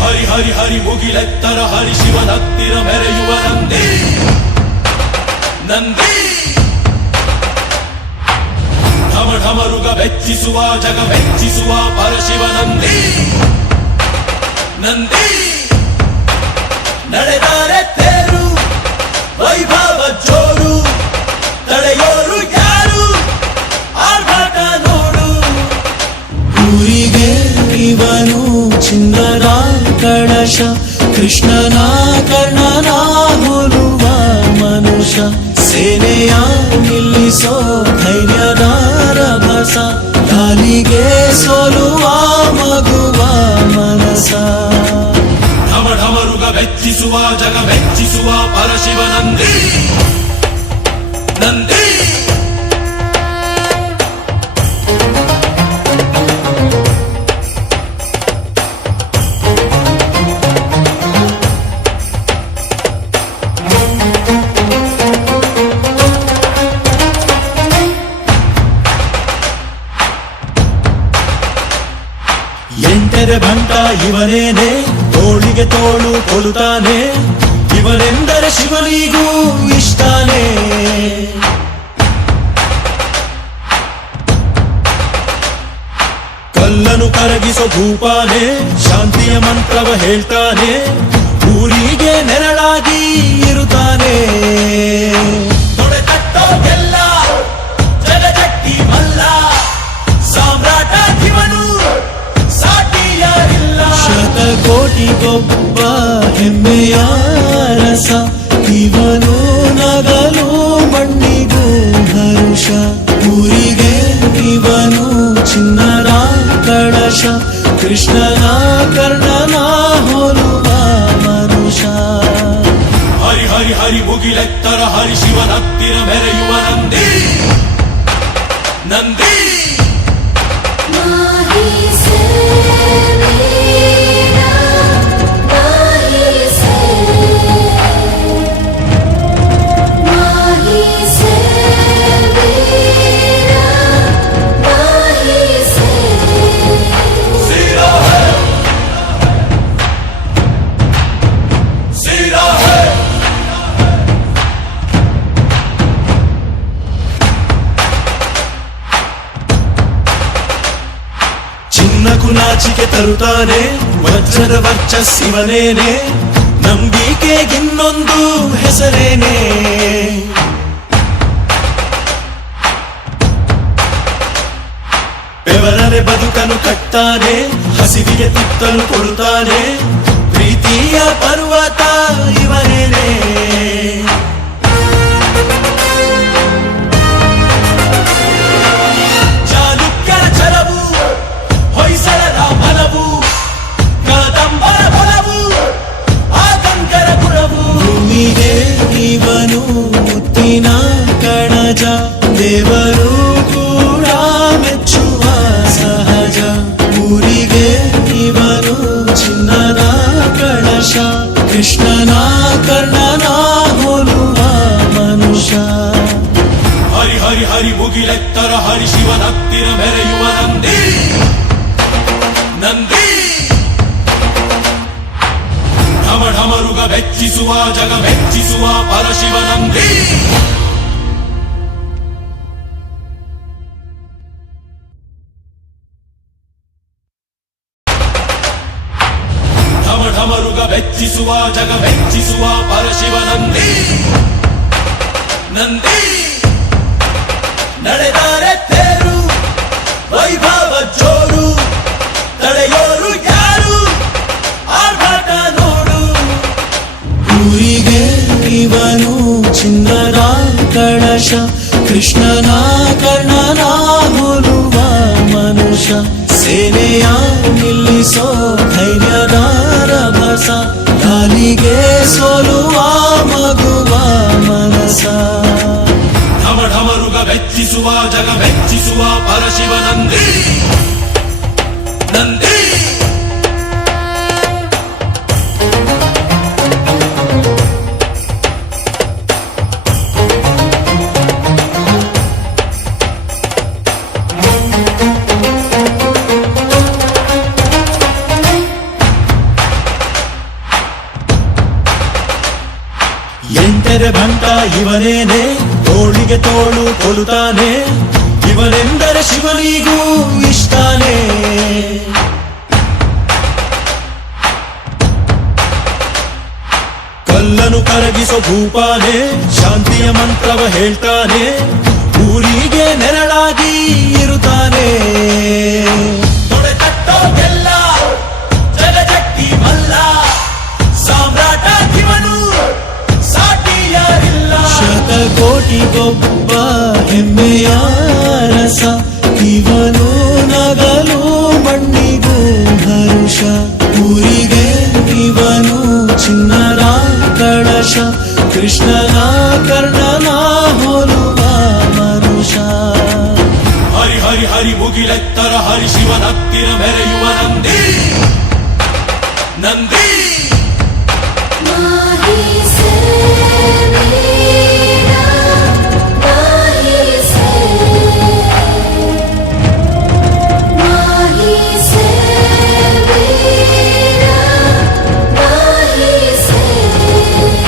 ಹರಿ ಹರಿ ಹರಿ ಮುಗಿಲೆತ್ತರ ಹರಿ ಶಿವನತ್ತಿರ ಮೆರೆಯುವ ನಂದಿ ನಂದಿ ಢಮ ಢಮರುಗ ಬೆಚ್ಚಿಸುವ ಜಗ ಮೆಚ್ಚಿಸುವ ಪರಶಿವ ನಂದಿ ನಂದಿ ನಡೆದರೆ ತೇರು ವೈಭವ ಜೋರು ತಡೆಯೋರು ಯಾರು ಆರ್ಭಟ ನೋಡು ಊರಿಗೆ ಇವನು ಚಿನ್ನದ ಕಳಶ ಕೃಷ್ಣನ ಕರ್ಣನ ಹೋಲುವ ಮನುಷ್ಯ ಸೇನೆಯ ನಿಲ್ಲಿಸೋ ಧೈರ್ಯದ ರಭಸ ಕಾಲಿಗೆ ಸೋಲುವ ಮಗುವ ಮನಸ ಢಮ ಢಮರುಗ ಮೆಚ್ಚಿಸುವ ಜಗ ಮೆಚ್ಚಿಸುವ ಪರಶಿವ ನಂದಿ ನಂದಿ ಎಂಟರೆ ಭಂಟ ಇವನೇನೆ ತೋಳಿಗೆ ತೋಳು ಕೊಲುತ್ತಾನೆ ಇವನೆಂದರೆ ಶಿವನಿಗೂ ಇಷ್ಟಾನೆ ಕಲ್ಲನು ಕರಗಿಸೋ ಭೂಪಾನೆ ಶಾಂತಿಯ ಮಂತ್ರವ ಹೇಳ್ತಾನೆ ಊರಿಗೆ ನೆರಳಾಗಿ ಇರುತ್ತಾನೆ ತೊಡೆತಟ್ಟೋಗೆಲ್ಲ ಜಗಜಟ್ಟಿ ಮಲ್ಲ ಸಾಮ್ರಾಟ ಇವನು ಸಾಟಿಯಾರಿಲ್ಲ ಶತಕೋಟಿಗೊಬ್ಬ ಹೆಮ್ಮೆಯ ರಸ ಇವನು ನಗಲು ಮಣ್ಣಿಗೂ ಹರುಷ ಊರಿಗೆ ಇವನು ಚಿನ್ನದ ಕಳಶ ಕೃಷ್ಣನ ಕರ್ಣನ ಹೋಲುವ ಮನುಷ್ಯ ಹರಿ ಹರಿ ಹರಿ ಮುಗಿಲೆತ್ತರ ಹರಿ ಶಿವನತ್ತಿರ ಮೆರೆಯುವ ನಂದಿ ನಂದಿ ಚಿನ್ನಕು ನಾಚಿಕೆ ತರುತ್ತಾನೆ ವಜ್ರದ ವರ್ಚಸ್ಸಿವನೇನೆ ನಂಬಿಕೆಗಿನ್ನೊಂದು ಹೆಸರೇನೆ ಬೆವರನೆ ಬದುಕನು ಕಟ್ತಾನೆ ಹಸಿವಿಗೆ ತುತ್ತಲು ಕೊಡುತ್ತಾನೆ ಪ್ರೀತಿಯ ಪರ್ವತ ಇವನೇನೆ ಚಾಲುಕ್ಯರ ಛಲವು ಹೊಯ್ಸಳರ ಮನವು ಕದಂಬರ ಬಲವು ಆಗಂಗರ ಗುಣವು ಭೂಮಿಗೆ ಇವನು ಮುತ್ತಿನ ಕಣಜ ದೇವರು ಕೂಡ ಮೆಚ್ಚುವ ಸಹಜ ಊರಿಗೆ ಇವನು ಚಿನ್ನದ ಕಳಶ ಕೃಷ್ಣನ ಕರ್ಣನ ಹೋಲುವ ಮನುಷ್ಯ ಹರಿ ಹರಿ ಹರಿ ಮುಗಿಲೆತ್ತರ ಹರಿ ಶಿವನತ್ತಿರ ಮೆರೆಯುವ ನಂದಿ ನಂದಿ ಢಮ ಢಮರುಗ ಮೆಚ್ಚಿಸುವ ಜಗ ಮೆಚ್ಚಿಸುವ ಪರಶಿವ ನಂದಿ ಢಮ ಢಮರುಗ ಮೆಚ್ಚಿಸುವ ಜಗ ಮೆಚ್ಚಿಸುವ ಪರಶಿವ ನಂದಿ ನಂದಿ ನಡೆದರೆ ತೇರು ವೈಭವ ಜೋರು ತಡೆಯೋರು ಯಾರು ಆರ್ಭಟ ನೋಡು ಊರಿಗೆ ಇವನು ಚಿನ್ನದ ಕಳಶ ಕೃಷ್ಣನ ಕರ್ಣನ ಹೋಲುವ ಮನುಷ್ಯ ಸೇನೆಯ ನಿಲ್ಲಿಸೋ ಧೈರ್ಯದ ರಭಸ ಕಾಲಿಗೆ ಸೋಲುವ ಮಗುವ ಮನಸ ಢಮ ಢಮರುಗ ಮೆಚ್ಚಿಸುವ ಜಗ ಮೆಚ್ಚಿಸುವ ಪರಶಿವ ನಂದಿ ನಂದಿ ತೆರೆ ಭಂಟ ಇವನೇನೆ, ತೋಳಿಗೆ ತೋಳು ಕೊಲುತ್ತಾನೆ, ಇವನೆಂದರೆ ಶಿವನಿಗೂ ಇಷ್ಟಾನೇ. ಕಲ್ಲನು ಕರಗಿಸೋ ಭೂಪಾನೆ, ಶಾಂತಿಯ ಮಂತ್ರವ ಹೇಳ್ತಾನೆ, ಊರಿಗೆ ನೆರಳಾಗಿ ಇರುತ್ತಾನೆ. ತೊಡೆ ತಟ್ಟೋಗೆಲ್ಲ ಜಗಜಟ್ಟಿ ಮಲ್ಲ, ಸಾಮ್ರಾಟ ಇವನು ಸಾಟಿ ಯಾರಿಲ್ಲ. ಶತಕೋಟಿಗೊಬ್ಬ ಹೆಮ್ಮೆಯ ರಸ, ಇವನು ನಗಲು ಮಣ್ಣಿಗೂ ಹರುಷ. ಊರಿಗೆ ಇವನು ಚಿನ್ನದ ಕಳಶ, ಕೃಷ್ಣನ ಕರ್ಣನ ಹೋಲುವ ಮನುಷ್ಯ. ಹರಿ ಹರಿ ಹರಿ ಮುಗಿಲೆತ್ತರ ಹರಿ ಶಿವನತ್ತಿರ